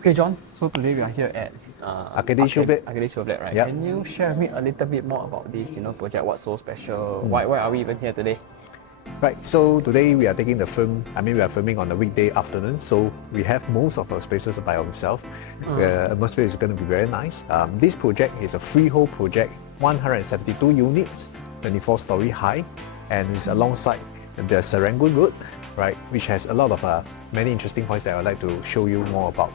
Okay, John, so today we are here at Arcady Showflat. Arcady Showflat, right? Yep. Can you share with me a little bit more about this, project? What's so special? Why are we even here today? Right, so today we are taking the film, we are filming on a weekday afternoon, so we have most of our spaces by ourselves. The atmosphere is going to be very nice. This project is a freehold project, 172 units, 24-story high, and it's alongside the Serangoon Road, right, which has a lot of many interesting points that I would like to show you more about.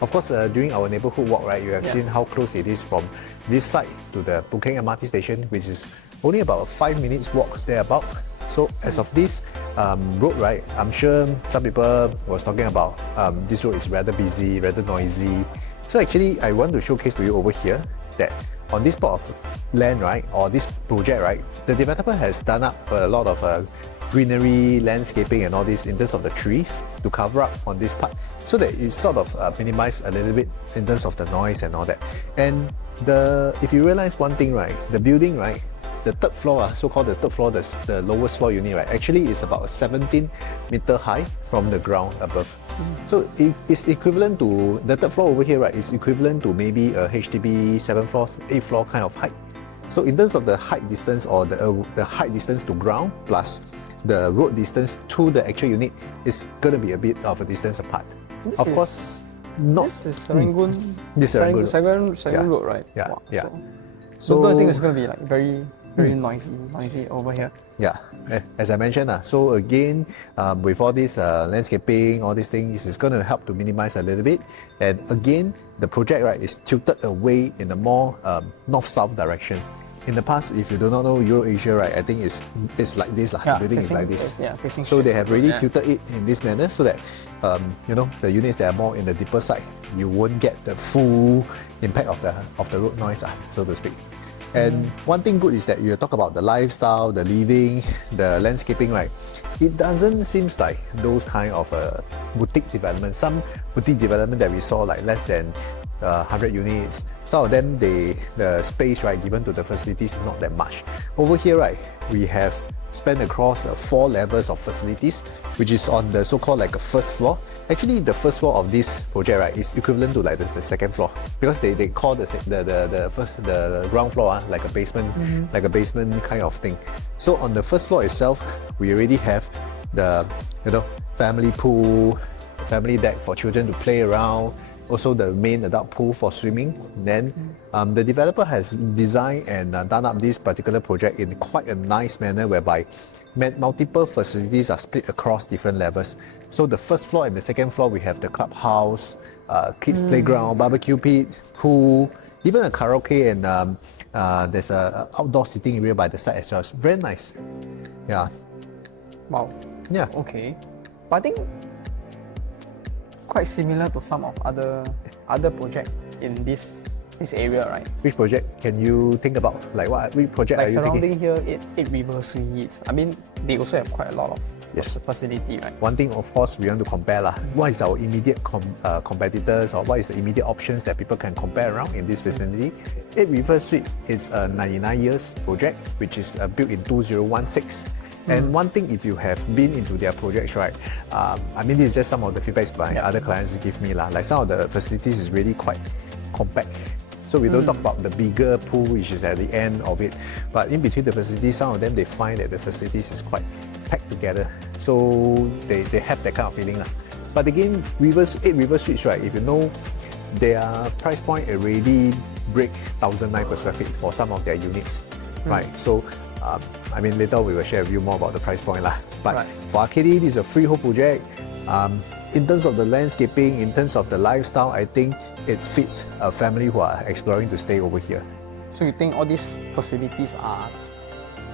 Of course, during our neighborhood walk, right, you have seen how close it is from this side to the Boon Keng MRT station, which is only about 5 minutes walk thereabout. So as of this road, right, I'm sure some people was talking about this road is rather busy, rather noisy. So actually, I want to showcase to you over here that on this part of land, right, or this project, right, the developer has done up a lot of greenery, landscaping and all this in terms of the trees to cover up on this part, so that it sort of minimize a little bit in terms of the noise and all that. And if you realize one thing, right, the building, right, the third floor, so-called the third floor, the lowest floor unit, right, actually is about 17-meter high from the ground above. So it is equivalent to, the third floor over here, right, is equivalent to maybe a HDB 7 floors, 8 floor kind of height. So in terms of the height distance, or the height distance to ground plus the road distance to the actual unit, is going to be a bit of a distance apart. This is Serangoon. This is Serangoon Road, right? Yeah, wow. yeah. So don't you think it's going to be like very noisy over here? Yeah, as I mentioned, so again, with all this landscaping, all these things, it's going to help to minimize a little bit. And again, the project, right, is tilted away in a more north-south direction. In the past, if you do not know Euro-Asia, right, I think it's like this, the building is like this. Facing so they have really tilted it in this manner so that the units that are more in the deeper side, you won't get the full impact of the road noise, so to speak. And one thing good is that you talk about the lifestyle, the living, the landscaping, right? It doesn't seem like those kind of boutique development. Some boutique development that we saw, like less than 100 units, some of them, the space, right, given to the facilities is not that much. Over here, right, we have spanned across 4 levels of facilities, which is on the so-called like a first floor. Actually, the first floor of this project, right, is equivalent to like the second floor, because they call the ground floor like a basement, like a basement kind of thing. So on the first floor itself, we already have the family pool, family deck for children to play around. Also the main adult pool for swimming. Then the developer has designed and done up this particular project in quite a nice manner, whereby multiple facilities are split across different levels. So the first floor and the second floor, we have the clubhouse, kids playground, barbecue pit, pool, even a karaoke, and there's a outdoor sitting area by the side as well. It's very nice. Yeah. Wow. Yeah. Okay. But I think quite similar to some of other projects in this area, right? Which project can you think about? Like which project like are you surrounding thinking? here, 8 River Suites. I mean, they also have quite a lot of facility, right? One thing, of course, we want to compare what is our immediate competitors, or what is the immediate options that people can compare around in this vicinity. 8 River Suite is a 99 years project, which is built in 2016. And one thing, if you have been into their projects, right, this is just some of the feedbacks by other clients give me, like some of the facilities is really quite compact. So we don't talk about the bigger pool, which is at the end of it, but in between the facilities, some of them, they find that the facilities is quite packed together. So they have that kind of feeling. But again, 8 River Suites, right, if you know, their price point already break 1,009 per square feet for some of their units, right? So later we will share with you more about the price point. But for Arcady, this is a freehold project. In terms of the landscaping, in terms of the lifestyle, I think it fits a family who are exploring to stay over here. So you think all these facilities are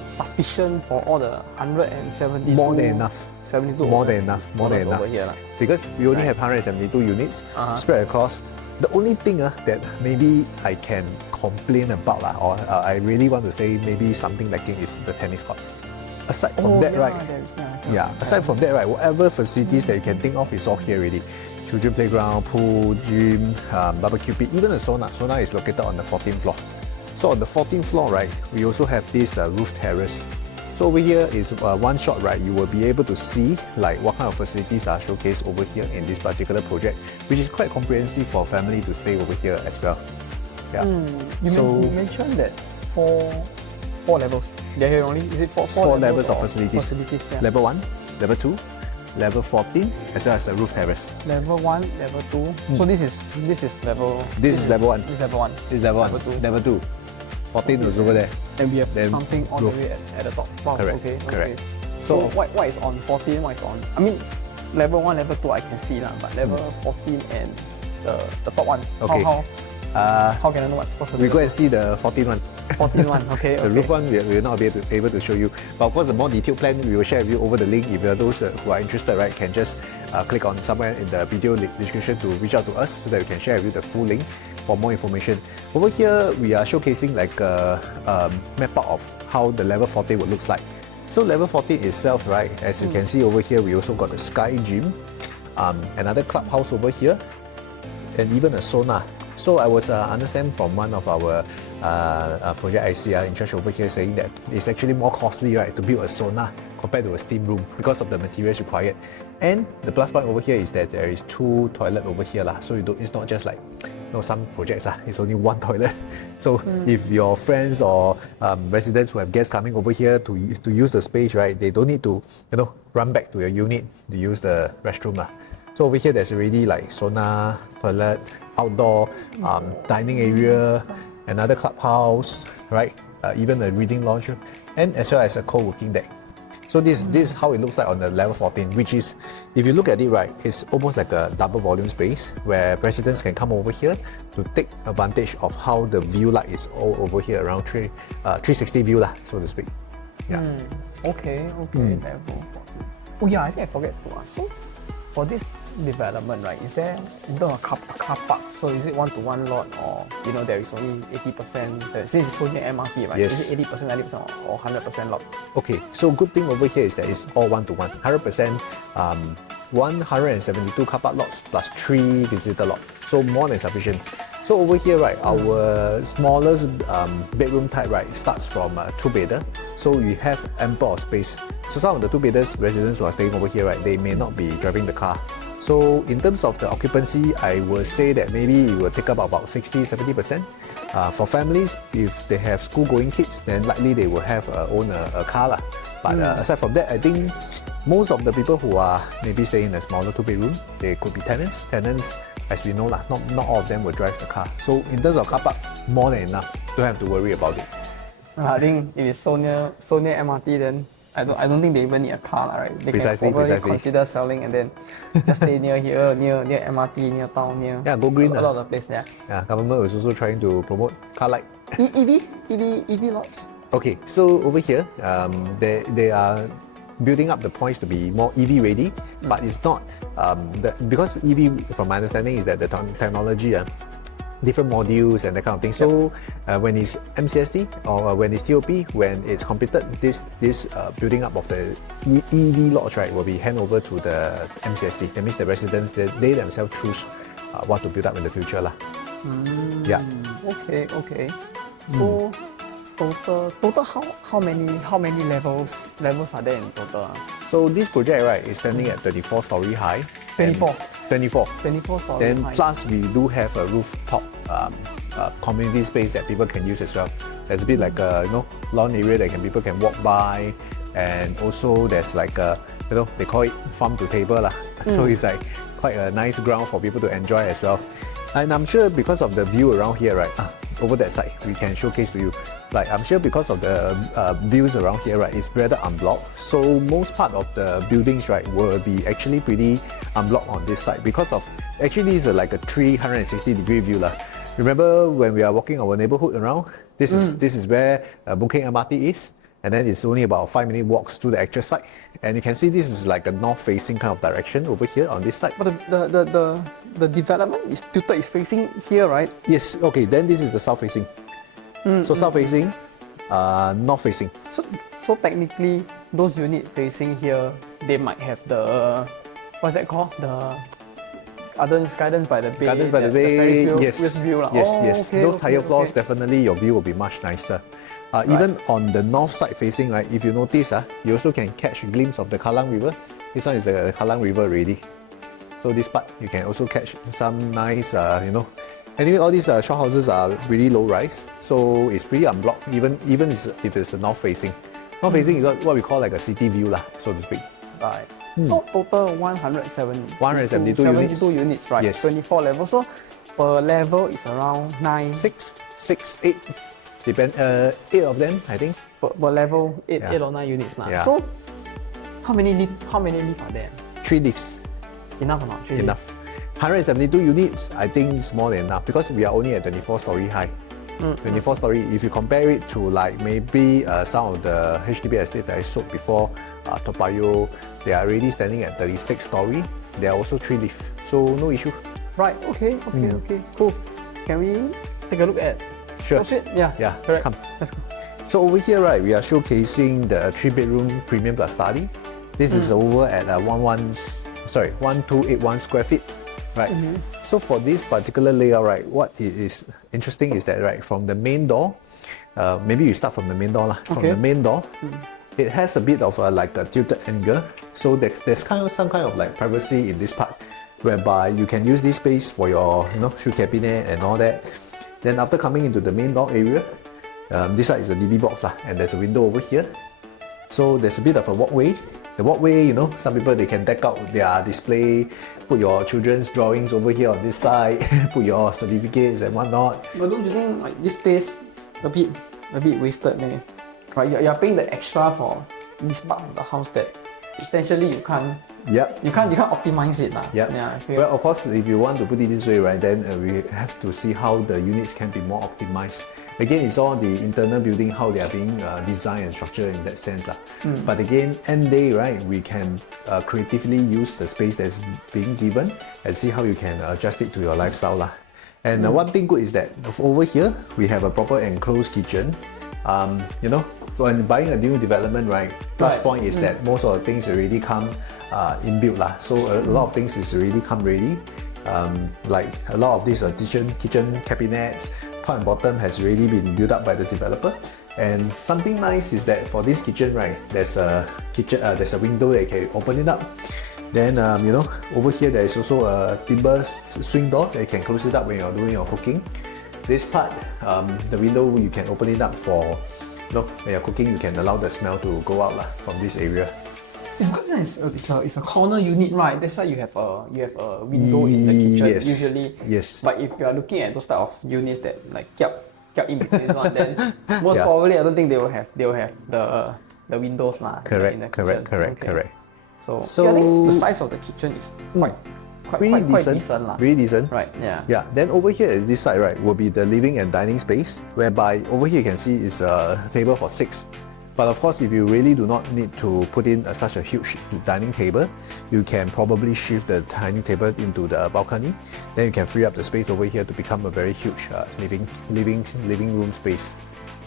sufficient for all the 172? More than enough. 72 more than enough. More than enough. Here, because we only have 172 units spread across. The only thing that maybe I can complain about, or I really want to say maybe something lacking, is the tennis court. Aside from that, aside from that, right, whatever facilities that you can think of is all here already. Children playground, pool, gym, barbecue pit, even a sauna. Sauna is located on the 14th floor. So on the 14th floor, right, we also have this roof terrace. So over here is one shot, right? You will be able to see like what kind of facilities are showcased over here in this particular project, which is quite comprehensive for family to stay over here as well. Yeah. You mentioned that four levels. They're here only. Is it four levels of facilities? Yeah. Level 1, level 2, level 14, as well as the roof terrace. Level 1, level 2. So this is level. This is level 1. This is level 1. This is level 1. Level 2. Level 2. 14 was over there. And we have Then something all roof. the way at the top. Wow. Correct. Okay. Correct. So what is on 14? What is on? I mean, level 1, level 2 I can see lah, but level 14 and the top one. Okay. How can I know what's possible? We go and see the 14 one. 14 one. Okay. The roof one we will not be able to show you. But of course, the more detailed plan we will share with you over the link. If you are those who are interested, right, can just click on somewhere in the video description to reach out to us so that we can share with you the full link for more information. Over here, we are showcasing like a map out of how the level 14 would looks like. So level 14 itself, right, as you can see over here, we also got the Sky Gym, another clubhouse over here, and even a sauna. So I was understand from one of our project IC in charge over here saying that it's actually more costly, right, to build a sauna compared to a steam room because of the materials required. And the plus point over here is that there is 2 toilets over here lah. So it's not just like some projects it's only 1 toilet. So if your friends or residents who have guests coming over here to use the space, right, they don't need to run back to your unit to use the restroom lah. So over here there's already like sauna, toilet, outdoor dining area, another clubhouse, right? Even a reading lounge, and as well as a co-working deck. So this is how it looks like on the level 14, which is, if you look at it, right, it's almost like a double volume space where residents can come over here to take advantage of how the view light is all over here around 360 view lah, so to speak. Yeah. Okay. Level 14. Oh yeah, I think I forget to ask. So for this development, right, is there a car park? So is it 1-to-1 lot, or there is only 80%? Since it's only MRT, right? Yes. Is it 80%, 90% or 100% lot? Okay, so good thing over here is that it's all 1-to-1, 100%. 172 car park lots plus 3 visitor lots, so more than sufficient. So over here, right, our smallest bedroom type, right, starts from 2-bedder. So we have ample of space. So some of the 2-bedders residents who are staying over here, right, they may not be driving the car. So in terms of the occupancy, I would say that maybe it will take up about 60-70%. For families, if they have school-going kids, then likely they will have own a car lah. But aside from that, I think most of the people who are maybe staying in a smaller 2-bedroom, they could be tenants. Tenants, as we know lah, not all of them will drive the car. So in terms of car park, more than enough. Don't have to worry about it. I think if it's so near MRT, then I don't think they even need a car, right? They can probably consider selling and then just stay near here, near MRT, near town, near go green. A lot of place there. Yeah, government is also trying to promote car light. EV lots. Okay, so over here, they are building up the points to be more EV ready, but it's not because EV, from my understanding, is that the technology. Different modules and that kind of thing. So when it's MCSD or when it's TOP, when it's completed, this building up of the EV lots, right, will be handed over to the MCSD. That means the residents, they themselves choose what to build up in the future lah. Yeah. Okay. So total how many levels are there in total? So this project, right, is standing at 34-story high. 24 story Then high. plus we do have a rooftop community space that people can use as well. There's a bit like a lawn area that people can walk by, and also there's like a they call it farm to table lah. So it's like quite a nice ground for people to enjoy as well. And I'm sure because of the view around here, right, over that side, we can showcase to you. Like I'm sure because of the views around here, right, it's rather unblocked. So most part of the buildings, right, will be actually pretty unblocked on this side because of actually it's like a 360-degree view lah. Remember when we are walking our neighborhood around? This is where Boon Keng MRT is, and then it's only about 5-minute walks to the actual site. And you can see this is like a north-facing kind of direction over here on this side. But the development is facing here, right? Yes. Okay. Then this is the south-facing. So south-facing, north-facing. So technically, those units facing here, they might have the what's that called? Gardens by the Bay. Gardens by the Ferris Bay, wheel, yes. with view lah. Yes, Oh, yes. okay, Those okay, higher floors, okay. definitely your view will be much nicer. Even on the north side facing, right, if you notice, you also can catch a glimpse of the Kallang River. This one is the Kallang River already. So this part, you can also catch some nice, Anyway, all these shop houses are really low rise, so it's pretty unblocked, even if it's north facing. North facing, you got what we call like a city view, so to speak. Right. So total 172 units, right? Yes. 24 levels. So per level is around 9. 6, 8, depend. 8 of them, I think. Per level, 8 Yeah. or 9 units now. Yeah. So how many lifts are there? 3 lifts. Enough or not? 3 Enough. 172 units, I think is more than enough because we are only at 24-story high. 24-story, if you compare it to like maybe some of the HDB estate that I sold before, Toa Payoh, they are already standing at 36-story. There are also 3 lifts, so no issue. Right, okay, cool. Can we take a look at? Sure. That's it? Yeah, correct. Come. Let's go. So over here, right, we are showcasing the 3-bedroom premium plus study. This is over at 1281 square feet. Right. So for this particular layout, right, what is interesting is that right from the main door, maybe you start from the main door lah. From the main door, it has a bit of like a tilted angle. So there's some kind of like privacy in this part, whereby you can use this space for your shoe cabinet and all that. Then after coming into the main door area, this side is a DB box lah, and there's a window over here. So there's a bit of a walkway. The walkway, some people they can deck out their display, put your children's drawings over here on this side, put your certificates and whatnot. But don't you think like this space a bit wasted, man? Right, you're paying the extra for this part of the house that essentially you can't optimize it lah. Yep. Yeah. I feel. Well, of course, if you want to put it this way, right, then we have to see how the units can be more optimized. Again, it's all the internal building, how they are being designed and structured in that sense. But again, end day, right, we can creatively use the space that's being given and see how you can adjust it to your lifestyle. And one thing good is that over here, we have a proper enclosed kitchen. When buying a new development, right, plus point is that most of the things already come inbuilt. So a lot of things is already come ready. Like a lot of these kitchen cabinets, top and bottom has already been built up by the developer. And something nice is that for this kitchen, right, there's a window that you can open it up. Then over here there is also a timber swing door that you can close it up when you're doing your cooking. This part, the window you can open it up for when you're cooking, you can allow the smell to go out from this area. It's a corner unit, right? That's why you have a window in the kitchen usually. Yes. But if you are looking at those type of units that like kiap in between this one, then most probably I don't think they will have the windows lah. In the kitchen. Correct. So I think the size of the kitchen is quite decent lah. Really decent. Right. Yeah. Yeah. Then over here is this side, right, will be the living and dining space, whereby over here you can see is a table for 6. But of course, if you really do not need to put in such a huge dining table, you can probably shift the dining table into the balcony. Then you can free up the space over here to become a very huge living room space.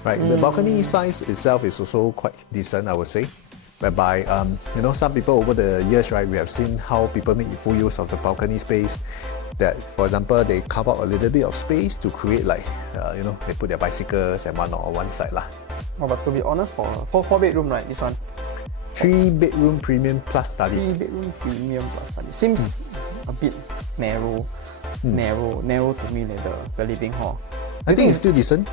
Right. The balcony size itself is also quite decent, I would say. Whereby some people over the years, right, we have seen how people make full use of the balcony space. That, for example, they carve out a little bit of space to create like they put their bicycles and whatnot on one side lah. Oh, but to be honest, for 4-bedroom, right, this one 3-bedroom premium plus study. 3-bedroom premium plus study seems a bit narrow to me, like the living hall. I think it's still decent.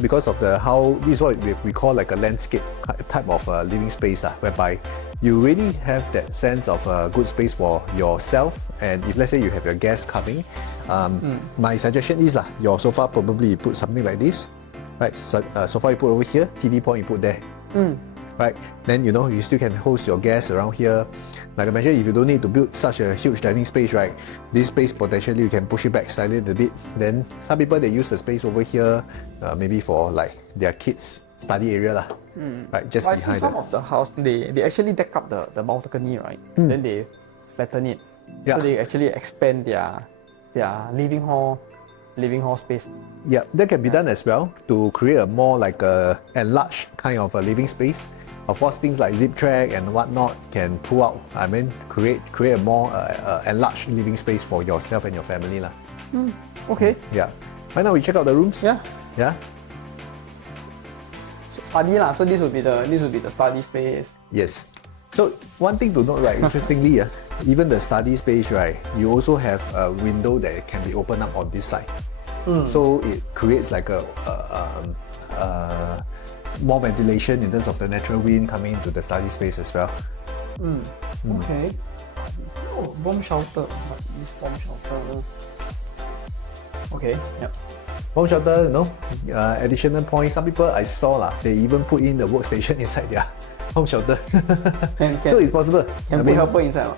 Because of how this is what we call like a landscape type of living space, whereby you really have that sense of good space for yourself. And if let's say you have your guests coming, my suggestion is your sofa probably you put something like this, right? So, sofa you put over here, TV point you put there, right? Then you still can host your guests around here. Like I mentioned, if you don't need to build such a huge dining space, right, this space potentially you can push it back slightly a bit. Then some people they use the space over here, maybe for like their kids' study area right, just behind. I see some of the house they actually deck up the balcony, right? Then they flatten it, so they actually expand their living hall space. Yeah, that can be done as well to create a more like a enlarged kind of a living space. Of course, things like zip track and whatnot can pull out. I mean, create a more enlarged living space for yourself and your family lah. Okay. Yeah. Right now we check out the rooms. Yeah. Yeah. So study lah. So this would be the study space. Yes. So one thing to note, right? Interestingly, even the study space, right? You also have a window that can be opened up on this side. So it creates like a more ventilation in terms of the natural wind coming into the study space as well. Okay. Oh, bomb shelter. What is bomb shelter? Okay. Yep. Bomb shelter, additional point. Some people I saw they even put in the workstation inside their home shelter. So it's possible. Can put helper inside.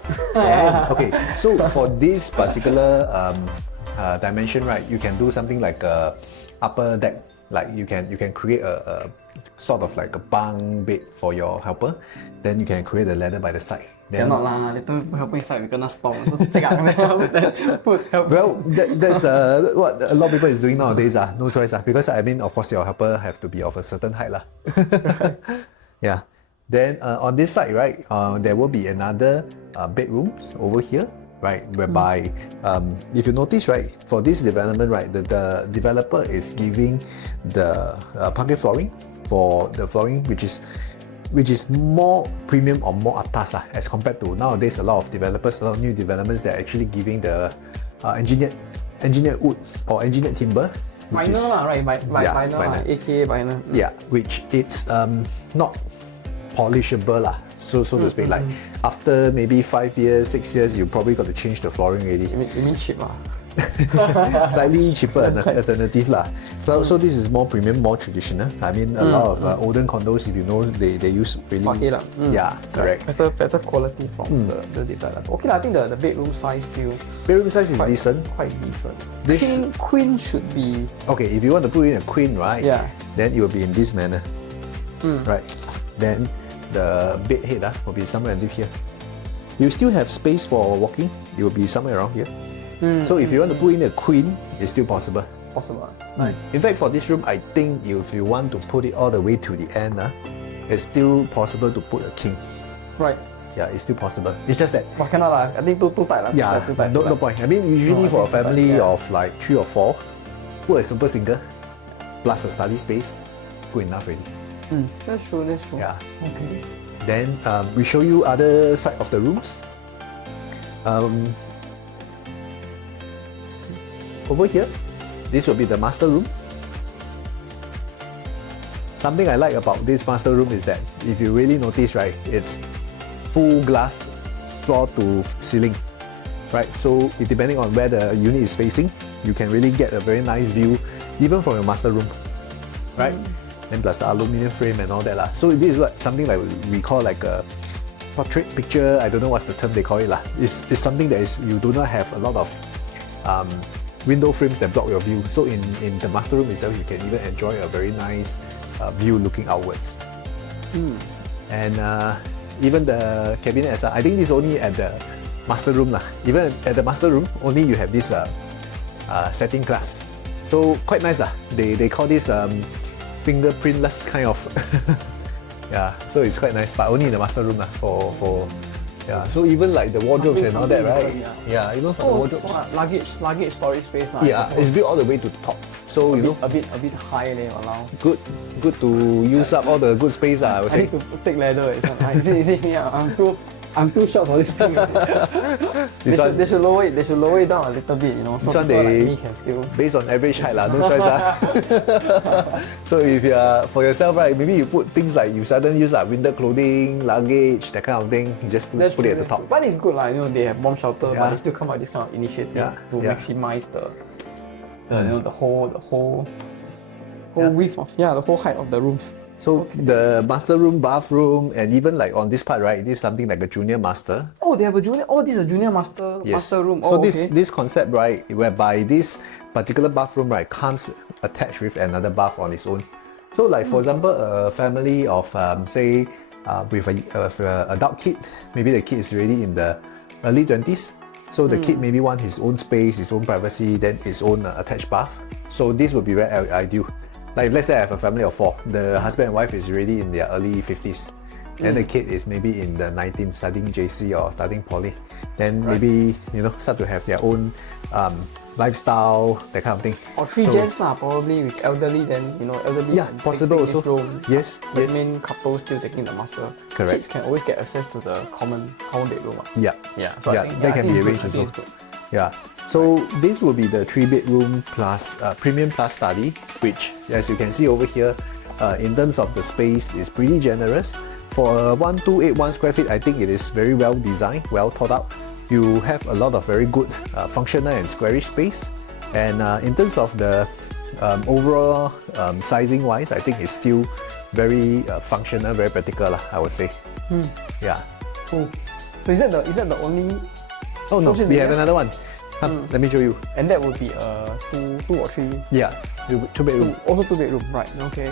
Okay. So for this particular dimension, right, you can do something like a upper deck. Like you can create a sort of like a bunk bed for your helper. Then you can create a ladder by the side. Then, cannot lah. Later put helper inside, we gonna storm. So take out put helper. well, that's what a lot of people is doing nowadays. No choice. Because I mean, of course, your helper have to be of a certain height. Yeah. Then on this side, right, there will be another bedroom over here. Right, whereby if you notice, right, for this development, right, the developer is giving the parquet flooring for the flooring, which is more premium or more atas as compared to nowadays. A lot of developers, a lot of new developments, they're actually giving the engineered wood or engineered timber. Vinyl lah, right? Vinyl, aka vinyl. Yeah, which it's not polishable lah. So to speak, like after maybe 5 years, 6 years, you probably got to change the flooring already. You mean cheap lah? Slightly cheaper alternative lah. So this is more premium, more traditional. I mean, a lot of olden condos, if you know, they use really. Parquet lah. Yeah, correct. Better quality from the developer. Okay lah, I think the bedroom size still. Bedroom size is decent. Quite decent. This queen should be. Okay, if you want to put in a queen, right? Yeah. Then it will be in this manner. Right. Then the bed head will be somewhere under here. You still have space for walking. It will be somewhere around here. So if you want to put in a queen, it's still possible. Nice. In fact, for this room, I think if you want to put it all the way to the end, it's still possible to put a king. Right. Yeah, it's still possible. It's just that. But cannot lah. I think too tight lah. Yeah, too tight, no point. I mean, usually for a family of like 3 or 4, put a simple single plus a study space, good enough already. That's true. Yeah. Okay. Then we show you other side of the rooms. Over here, this will be the master room. Something I like about this master room is that if you really notice, right, it's full glass floor to ceiling, right? So depending on where the unit is facing, you can really get a very nice view, even from your master room, right? And plus the aluminium frame and all that lah. So this is something like we call like a portrait picture. I don't know what's the term they call it lah. It's something that is you do not have a lot of window frames that block your view. So in the master room itself, you can even enjoy a very nice view looking outwards. And even the cabinet as well. I think this is only at the master room lah. Even at the master room, only you have this setting class. So quite nice lah. They call this fingerprintless kind of. Yeah, so it's quite nice, but only in the master room lah. For yeah, so even like the wardrobes and all that, right? Yeah, even for the wardrobes. Luggage storage space lah. Yeah, it's built all the way to the top. So a bit high leh, allow. Good to use up all the good space I would say. I need to take ladder. You see, yeah, I'm too short for this thing. They should lower it down a little bit, so people like me can still. Based on average height lah, no choice So if you are for yourself, right, maybe you put things like you seldom use winter clothing, luggage, that kind of thing. You just put it at the top. But it's good lah, they have bomb shelter, but they still come out with this kind of initiative to maximize the whole width of the whole height of the rooms. So the master room, bathroom, and even like on this part, right, this is something like a junior master. Oh, they have a junior. Oh, this is a junior master room. So this concept, right, whereby this particular bathroom, right, comes attached with another bath on its own. So like for example, a family of say with an adult kid, maybe the kid is already in the early 20s. So the kid maybe want his own space, his own privacy, then his own attached bath. So this would be very ideal. Like let's say I have a family of 4, the husband and wife is already in their early 50s. and the kid is maybe in the 19 studying JC or studying Poly, then maybe start to have their own lifestyle, that kind of thing. Or three gens lah, probably with elderly, then elderly Yeah, can possible take this also. room. Yes, The yes. main couple still taking the master. Correct. Kids can always get access to the common bedroom. Yeah. Yeah. So Yeah, I think that can I think be it's arranged good. I think also. it's good. Yeah. So this will be the 3-bedroom plus premium plus study, which as you can see over here, in terms of the space is pretty generous. For 1281 square feet, I think it is very well designed, well thought out. You have a lot of very good functional and squarish space. And in terms of the overall sizing wise, I think it's still very functional, very practical I would say. Yeah. Cool. So is that the only? Oh no, function we area? have another one. Let me show you. And that would be two or three. Yeah, 2-bedroom. Also 2-bedroom, right? Okay.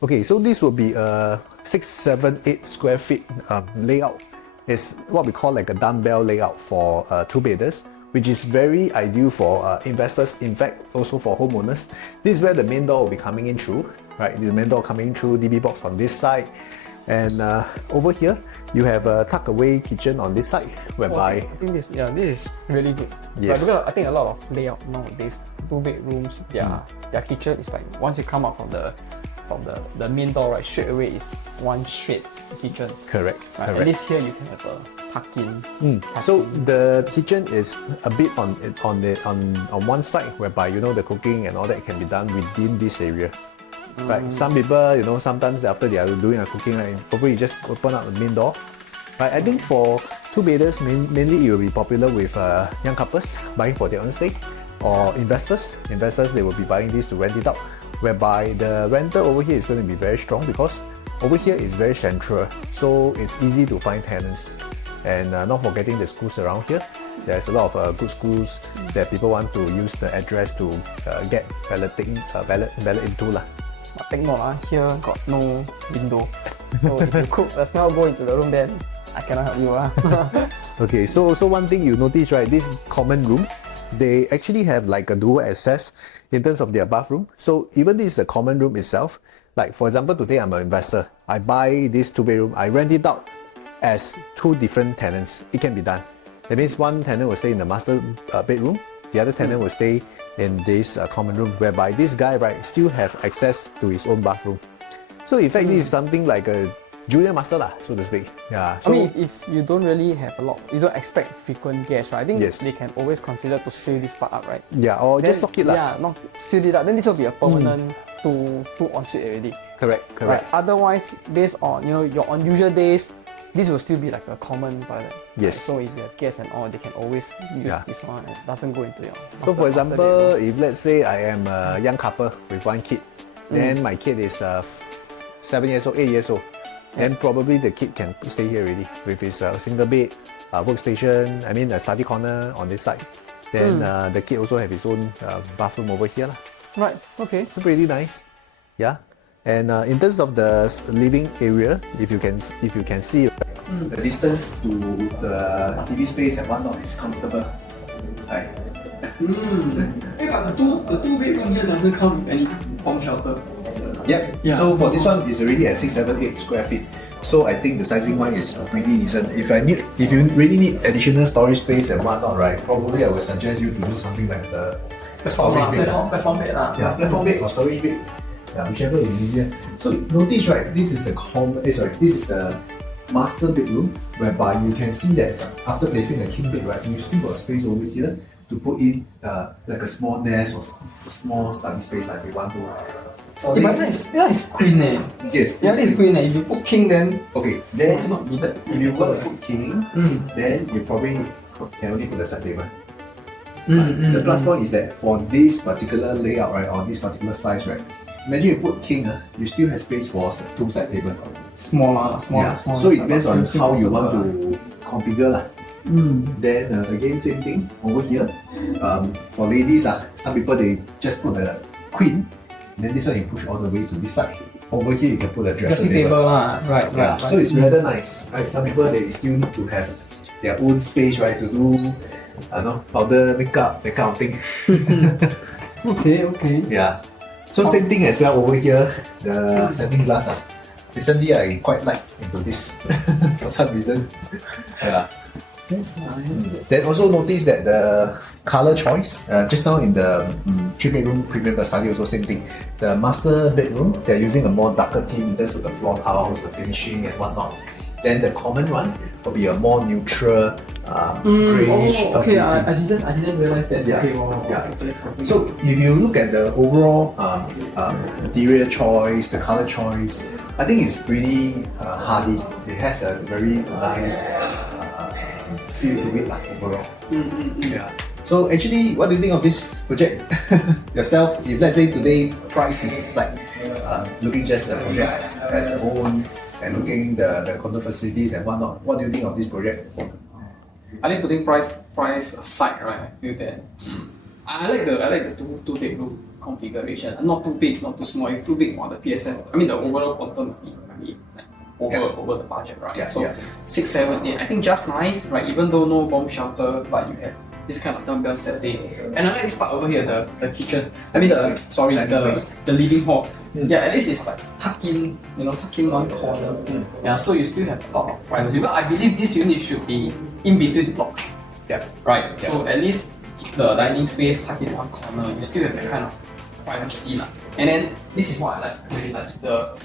Okay, so this will be a 6, 7, 8 square feet layout. It's what we call like a dumbbell layout for 2-bedders, which is very ideal for investors, in fact also for homeowners. This is where the main door will be coming in through, right? The main door coming through, DB box on this side. And over here, you have a tuck away kitchen on this side, whereby I think this is really good. Yes. Because I think a lot of layout nowadays, 2 bedrooms, their kitchen is like once you come out from the main door, right, straight away is one straight kitchen. correct, Right? correct. At least here you can have a tuck-in. So the kitchen is a bit on one side, whereby the cooking and all that can be done within this area. Right. Some people, sometimes after they are doing a cooking, like, probably you just open up the main door. Right. I think for 2-bedders, mainly it will be popular with young couples buying for their own stay, or investors. Investors, they will be buying this to rent it out, whereby the rental over here is going to be very strong because over here is very central, so it's easy to find tenants. And not forgetting the schools around here. There's a lot of good schools that people want to use the address to get valid into lah. But take note, here got no window. So if you cook, the smell go into the room, then I cannot help you. Okay, so one thing you notice, right, this common room, they actually have like a dual access in terms of their bathroom. So even this is a common room itself. Like for example, today I'm an investor. I buy this 2-bedroom, I rent it out as 2 different tenants. It can be done. That means one tenant will stay in the master bedroom, the other tenant will stay in this common room, whereby this guy, right, still have access to his own bathroom. So in fact, this is something like a junior master lah, so to speak. Yeah. So I mean, if you don't really have you don't expect frequent guests, right? I think Yes. they can always consider to seal this part up, right? yeah, or just lock it lah. Yeah, not seal it up. Then this will be a permanent two ensuite already. Correct. Right. Otherwise, based on your unusual days, this will still be like a common toilet. Yes. Right? So if you have guests and all, they can always use Yeah. this one. It doesn't go into your. So for master example, bedroom. if let's say I am a young couple with 1 kid, then my kid is 7 years old, 8 years old, then probably the kid can stay here already with his single bed, workstation, a study corner on this side. Then the kid also have his own bathroom over here lah. Right. Okay. So pretty nice, yeah. And in terms of the living area, if you can see, the distance to the TV space and whatnot is comfortable. Right. Yeah, the two bedroom here doesn't come with any bomb shelter. Yep. Yeah. So for this one, it's already at 6, 7, 8 square feet. So I think the sizing one is pretty decent. If you really need additional storage space and whatnot, right? Probably I would suggest you to do something like the Platform bed. Yeah, platform bed or storage bed. Yeah, whichever is easier. So notice, right? This is the this is the master bedroom, whereby you can see that after placing a king bed, right, you still got space over here to put in like a small desk or small study space like we want to. But that is queen eh. Yes. Yeah, this is queen eh. If you put king, then Okay, it then might not be that. if you want to put king, then you probably can only put the side table. The plus point is that for this particular layout, right, or this particular size, right, imagine you put king, you still have space for 2 side tables. Smaller. So it depends on how you want to configure lah. Then again, same thing over here. For ladies, some people they just put the queen, then this one you push all the way to this side. Over here you can put a dressing table. Right. Yeah, so it's rather nice. Right? Some people they still need to have their own space, right, to do powder, makeup, that kind of thing. Okay. Yeah. So same thing as well over here, the setting glass. Recently, I quite like into this for some reason. Yeah. That's nice. Then also notice that the color choice, just now in the 3-bedroom premium study also same thing. The master bedroom, they're using a more darker theme in terms of the floor tiles, the finishing and whatnot. Then the common one will be a more neutral greyish. Okay, I didn't realize that. Yeah. Okay, wow. Yeah. Okay, So if you look at the overall interior choice, the color choice, I think it's pretty hardy. It has a very nice feel to it overall. Yeah. So actually, what do you think of this project yourself? If let's say today price is aside, looking just the project as a whole and looking the condo facilities and whatnot, what do you think of this project? I think putting price aside, right? I feel that I like the two bedroom configuration. Not too big, not too small. If too big, the PSN. I mean the overall quantum might be over the budget, right? Yeah, so yeah. 6, 7, 8. I think just nice, right? Even though no bomb shelter, but you have this kind of dumbbell setting. And I like this part over here, the kitchen. I mean the living hall. Yeah, at least it's like tucked in one corner. Yeah, so you still have a lot of privacy. But I believe this unit should be in between the blocks. Yeah. Right. Yeah. So at least the dining space tucked in one corner, you still have that kind of privacy. And then this is what I like. I really like the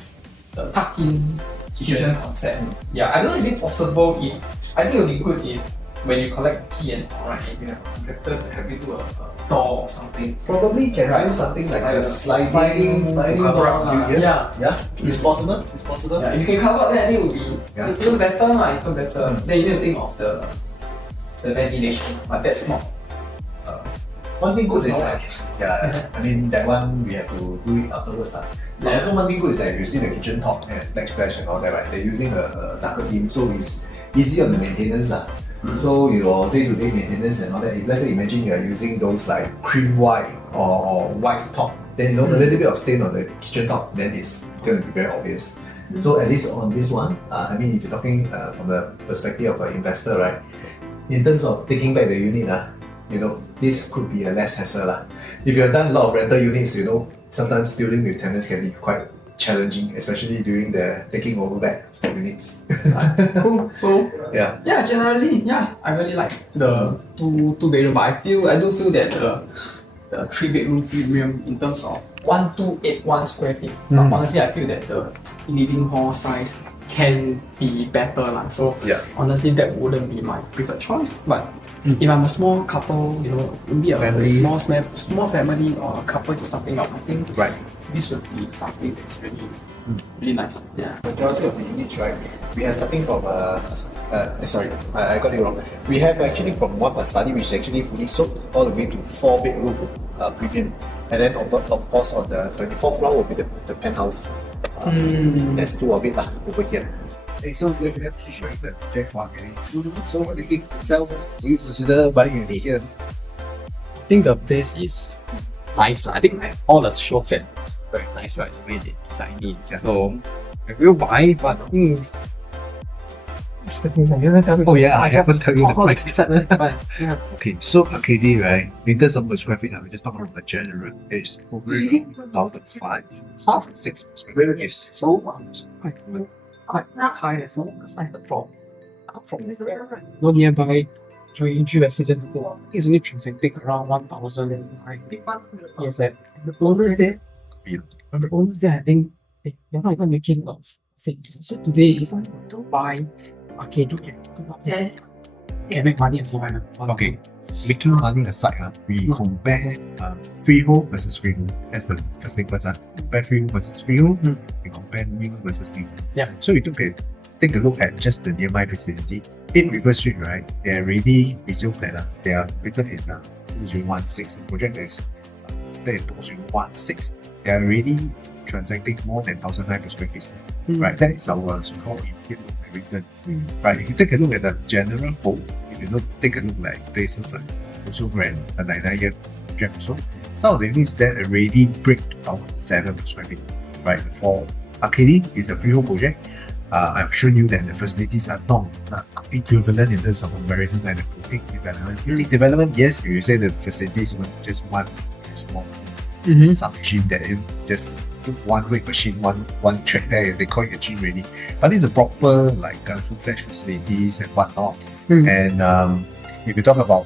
tucked in kitchen concept. Yeah, I don't know if it's possible if I think it would be good if when you collect key and all, right, if you have a contractor to help you do a door or something. Probably can Right. do something like Like a a sliding door, door. yeah. Yeah, it's possible. It's possible. Yeah, if you can cover that, I think it would be Yeah. even better. Even better. Then you need to think of the ventilation, but that's not. One thing good is So- yeah, I mean that one we have to do it afterwards. But Yeah. also one thing good is that you see the kitchen top and backsplash and all that, right? They're using a darker theme, so it's easy on the maintenance. So your day-to-day maintenance and all that, if let's say imagine you are using those like cream white or white top, then a little bit of stain on the kitchen top, then it's going to be very obvious. So at least on this one, I mean if you're talking from the perspective of an investor, right? In terms of taking back the unit, this could be a less hassle. If you've done a lot of rental units, sometimes dealing with tenants can be quite challenging, especially during the taking over back of units. Cool. So Yeah. yeah, generally, I really like the two bedroom, but I do feel that the 3-bedroom premium in terms of 1281 square feet. But honestly, I feel that the living hall size can be better. So Yeah. honestly, that wouldn't be my preferred choice. But if I'm a small couple, maybe a Family. small family or a couple just starting out, I think Right. this would be something that's really nice. Yeah. Majority of the units, right? We have starting from sorry, I got it wrong. We have actually from one per study, which is actually fully sold, all the way to 4-bedroom premium, and then of course on the 24th floor will be the penthouse. There's two of it over here. Hey, so we have to show you the project for Arcady. So what do you think yourself? Do you consider buying a unit here? I think the place is nice. I think all the show flat is very nice, right? The way they design it. Yeah. So I will buy, but the thing is, Oh yeah, I haven't told you the price. Yeah. Okay, so Arcady, right, in terms of per square feet, we're just talking about the general. It's over 1,500, 1,600 square feet. Yes. So quite high as well, because I heard from no nearby G residents who is only transacting around 1,000. Yes, and the owners there, I think they're not even making a profit. So today, if I want to buy Arcady at 2,000, can make money at 400. Okay, making money aside, we compare freehold versus freehold. That's the first thing first. Compare freehold versus freehold. We compare new versus new. Yeah. So we take a look at just the nearby vicinity. 8 River Street, right? They're already resale flat. They are rated in 2016. The project is in 2016. They are already transacting more than 1,900 square feet. Right, that is our so-called immediate comparison. Right, if you take a look at the general whole, if you take a look like places like also Grand, a 99-year project also, some of the units there already break 2,700 square feet. Right, for Arcady, it's a freehold project. I've shown you that the facilities are not equivalent in terms of comparison like the boutique development. Boutique development, yes, you say the facilities are just one small some gym that is just one weight machine, one track there, they call it a gym really. But it's a proper like full-fledged facilities and whatnot. And if you talk about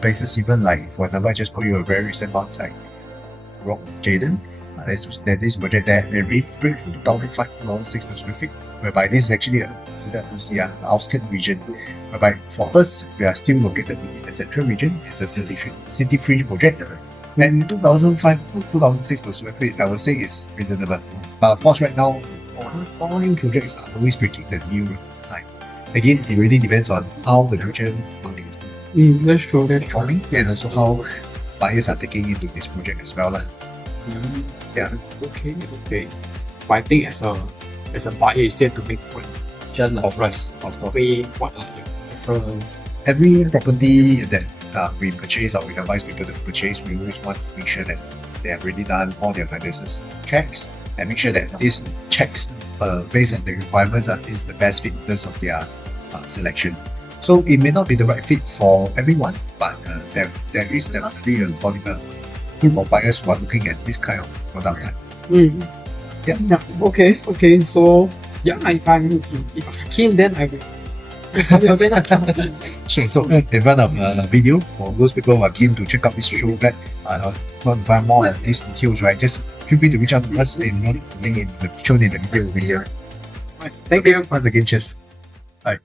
places even like, for example, I just put you a very recent one like Rock Jaden. There's this project there, there is 2,500 6 per square feet, whereby this is actually considered an outskirt region, whereby for us, we are still located in the central region. It's a city fringe project. And 2,600 per square feet, I would say is reasonable. But of course, right now, all new projects are always breaking the new line. Again, it really depends on how the future funding is That's true. performing, and also how buyers are taking into this project as well. Yeah. Okay. But I think as a buyer, you still have to make one judgment Of course. what are your preference. Every property that we purchase or we advise people to purchase, we always want to make sure that they have already done all their finances checks and make sure that these checks, based on the requirements, is the best fit in terms of their selection. So it may not be the right fit for everyone, but there is definitely a volume group of buyers who are looking at this kind of product. Yeah. Okay. So if I'm keen, then I will. Sure. So in front of a video for those people who are keen to check out this show that want to find more on these details, right? Just feel free to reach out to us and link in the shown in the video over here. Thank you. Once again, cheers. Bye.